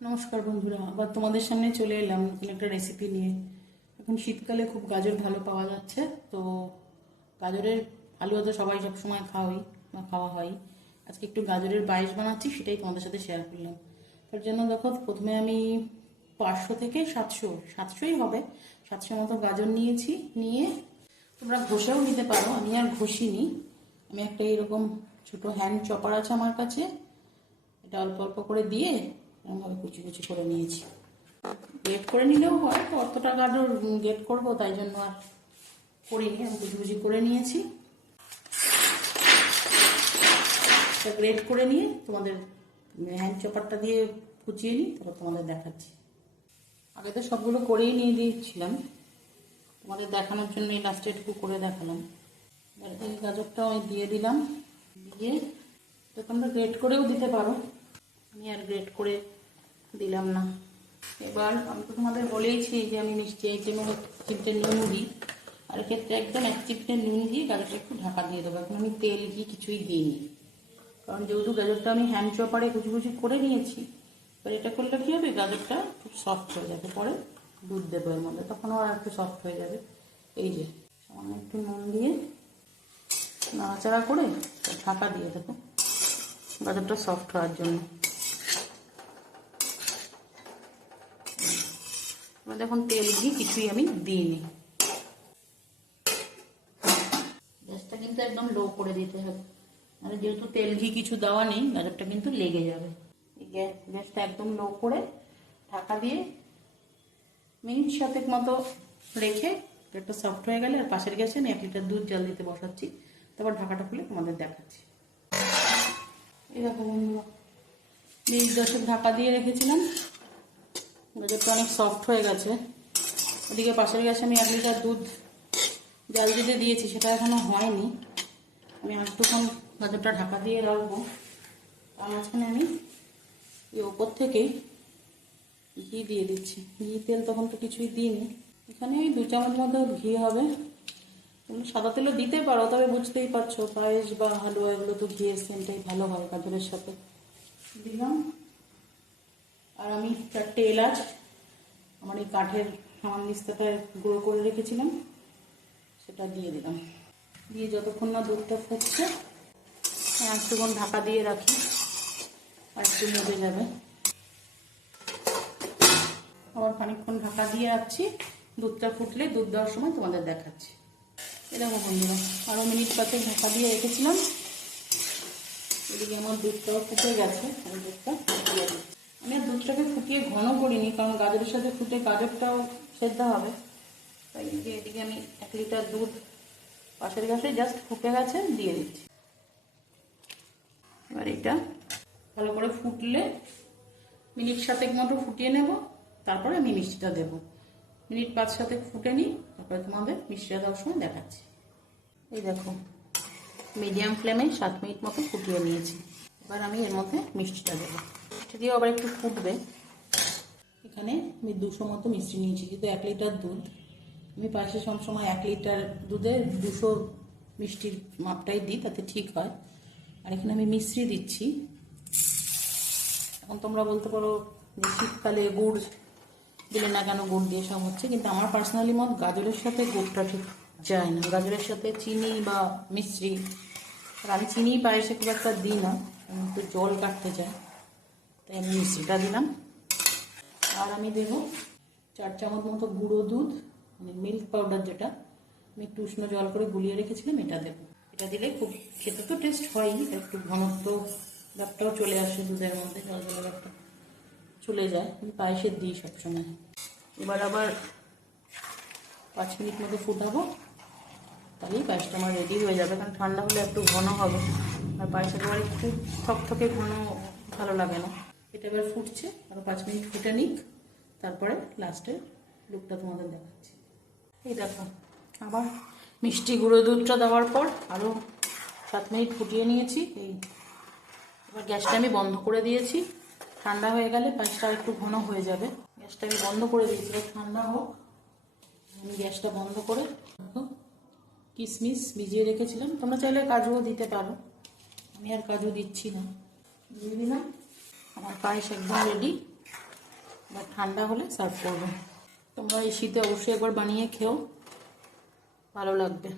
নমস্কার বন্ধুরা, আবার তোমাদের সামনে চলে এলাম নতুন একটা রেসিপি নিয়ে। এখন শীতকালে খুব গাজর ভালো পাওয়া যাচ্ছে, তো গাজরের হালুয়া তো সবাই সবসময় খাওয়া হয়। আজকে একটু গাজরের পায়েস বানাচ্ছি, সেটাই তোমাদের সাথে শেয়ার করলাম। তার জন্য দেখো, প্রথমে আমি 500 থেকে 700ই হবে, 700 মতো গাজর নিয়েছি। নিয়ে তোমরা ঘষেও নিতে পারো, আমি আর ঘষিনি। আমি একটা এরকম ছোট হ্যান্ড চপার আছে আমার কাছে, এটা অল্প অল্প করে দিয়ে এরকমভাবে কুচি কুচি করে নিয়েছি। গ্রেট করে নিলেও হয়, তো অতটা গাজর গ্রেট করবো তাই জন্য আর করিনি, আমি কুচি কুচি করে নিয়েছি। গ্রেট করে নিয়ে তোমাদের হ্যান্ড চপারটা দিয়ে কুচিয়ে নিই, তারপর তোমাদের দেখাচ্ছি। আগে তো সবগুলো করেই নিয়ে দিয়েছিলাম, তোমাদের দেখানোর জন্য এই লাস্টে একটু করে দেখালাম। এই গাজরটা আমি দিয়ে দিলাম, দিয়ে তো তোমরা গ্রেট করেও দিতে পারো, আমি আর গ্রেট করে দিলাম না। এবার আমি তো তোমাদের বলেইছি যে আমি মিষ্টি আইটেমে 1 চিমটে নুন দিই, আর এক্ষেত্রে একদম 1 চিমটে নুন দিয়ে গাজরটা একটু ঢাকা দিয়ে দেবো। এখন আমি তেল ঘি কিছুই দিইনি, কারণ যেহেতু গাজরটা আমি হ্যান্ড চপারে কুচি কুচি করে নিয়েছি। এবার এটা করলে কী হবে, গাজরটা খুব সফট হয়ে যাবে। পরে দুধ দেবো এর মধ্যে, তখন আর একটু সফট হয়ে যাবে। এই যে সামান্য একটু নুন দিয়ে নাড়াচাড়া করে ঢাকা দিয়ে দেবো গাজরটা সফট হওয়ার জন্য। দেখুন, তেল ঘি কিছুই আমি দিইনি। গ্যাসটা কিন্তু একদম লো করে দিতে হবে, মানে যেহেতু তেল ঘি কিছু দেওয়া নেই, গাজরটা কিন্তু লেগে যাবে। গ্যাসটা একদম লো করে ঢাকা দিয়ে মিনিট 7 মতো রেখে একটা সফট হয়ে গেলে, আর পাশের গ্যাসে আমি 1 লিটার দুধ জাল দিতে বসাচ্ছি। তারপর ঢাকাটা খুলে তোমাদের দেখাচ্ছি। এই দেখো বন্ধুরা, মিনিট 10 ঢাকা দিয়ে রেখেছিলাম, গাজরটা অনেক সফট হয়ে গেছে। ওদিকে পাশের গ্যাসে আমি 1 লিটার দুধ জাল দিতে দিয়েছি, সেটা এখনো হয়নি। আমি একটুক্ষণ গাজরটা ঢাকা দিয়ে রাখবো। তার মাঝখানে আমি এই ওপর থেকেই ঘি দিয়ে দিচ্ছি। ঘি তেল তখন তো কিছুই দিইনি। এখানে ওই 2 চামচ মতো ঘি হবে। তুমি সাদা তেলও দিতে পারো, তবে বুঝতেই পারছো পায়েস বা হালুয়া এগুলো তো ঘিয়ের সেন্টটাই ভালো হয় গাজরের সাথে। দিলাম। আর আমি 4টে এলাচ আমার এই কাঠের হামানদিস্তাটায় গুঁড়ো করে রেখেছিলাম, সেটা দিয়ে দিলাম। দিয়ে যতক্ষণ না দুধটা ফুটছে একটুক্ষণ ঢাকা দিয়ে রাখি, আর একটু মজে যাবে। আবার খানিকক্ষণ ঢাকা দিয়ে রাখছি, দুধটা ফুটলে দুধ দেওয়ার সময় তোমাদের দেখাচ্ছি। এরকম বন্ধুরা, আরও মিনিট 5 ঢাকা দিয়ে রেখেছিলাম। এদিকে আমার দুধটাও ফুটে গেছে, আমি দুধটা ফুটিয়ে দিচ্ছি। আমি আর দুধটাকে ফুটিয়ে ঘন করিনি, কারণ গাজরের সাথে ফুটে গাজরটাও সেদ্ধ হবে। তাই এদিকে আমি 1 লিটার দুধ পাশের গ্যাসে জাস্ট ফুটে গেছে দিয়ে দিচ্ছি। এবার এটা ভালো করে ফুটলে মিনিট 7 মতো ফুটিয়ে নেব, তারপরে আমি মিষ্টিটা দেবো। মিনিট 5-7 ফুটে নিই, তারপরে তোমাদের মিষ্টিটা দেওয়ার সময় দেখাচ্ছি। এই দেখো, মিডিয়াম ফ্লেমে 7 মিনিট মতো ফুটিয়ে নিয়েছি। এবার আমি এর মধ্যে মিষ্টিটা দেবো, মিষ্টি দিয়েও আবার একটু ফুটবে। এখানে আমি 200 মতো মিষ্টি নিয়েছি, কিন্তু 1 লিটার দুধ। আমি পাশে সবসময় 1 লিটার দুধে 200 মিষ্টির মাপটাই দিই, তাতে ঠিক হয়। আর এখানে আমি মিশ্রি দিচ্ছি। এখন তোমরা বলতে পারো যে শীতকালে গুড় দিলে না কেন, গুড় দিয়ে সব হচ্ছে, কিন্তু আমার পার্সোনালি মত গাজরের সাথে গুড়টা ঠিক যায় না। গাজরের সাথে চিনি বা মিশ্রি, আর আমি চিনি পায়েসে খুব একটা দিই না, একটু জল কাটতে যায়, তাই আমি মিশ্রিটা দিলাম। আর আমি দেবো 4 চামচ মতো গুঁড়ো দুধ, মানে মিল্ক পাউডার, যেটা আমি একটু উষ্ণ জল করে গুলিয়ে রেখেছিলাম, এটা দেবো। এটা দিলে খুব খেতে তো টেস্ট হয়ই, একটু ঘনত্ব ব্যাপারটাও চলে আসে দুধের মধ্যে, জল জল ব্যাপারটা চলে যায়। আমি পায়েসে দিই সবসময়। এবার আবার 5 মিনিট মতো ফুটাবো, তাহলেই পায়েসটা আমার রেডি হয়ে যাবে। কারণ ঠান্ডা হলে একটু ঘন হবে, আর পায়েস একেবারে খুব থকথকে ঘন ভালো লাগে না। এটা এবার ফুটছে, আরও 5 মিনিট ফুটে নিক, তারপরে লাস্টের লুকটা তোমাদের দেখাচ্ছি। এই দেখো, আবার মিষ্টি গুঁড়ো দুধটা দেওয়ার পর আরও 7 মিনিট ফুটিয়ে নিয়েছি। এই এবার গ্যাসটা আমি বন্ধ করে দিয়েছি। ঠান্ডা হয়ে গেলে পায়েসটা একটু ঘন হয়ে যাবে। গ্যাসটা আমি বন্ধ করে দিয়েছি, ঠান্ডা হোক। আমি গ্যাসটা বন্ধ করে কিশমিশ ভিজিয়ে রেখেছিলাম, তোমরা চাইলে কাজুও দিতে পারো, আমি আর কাজু দিচ্ছি না। দিয়ে দিলাম। আমার পায়েস একদম রেডি। বা ঠান্ডা হলে সার্ভ করবো। তোমরা এই শীতে অবশ্যই একবার বানিয়ে খেও, ভালো লাগবে।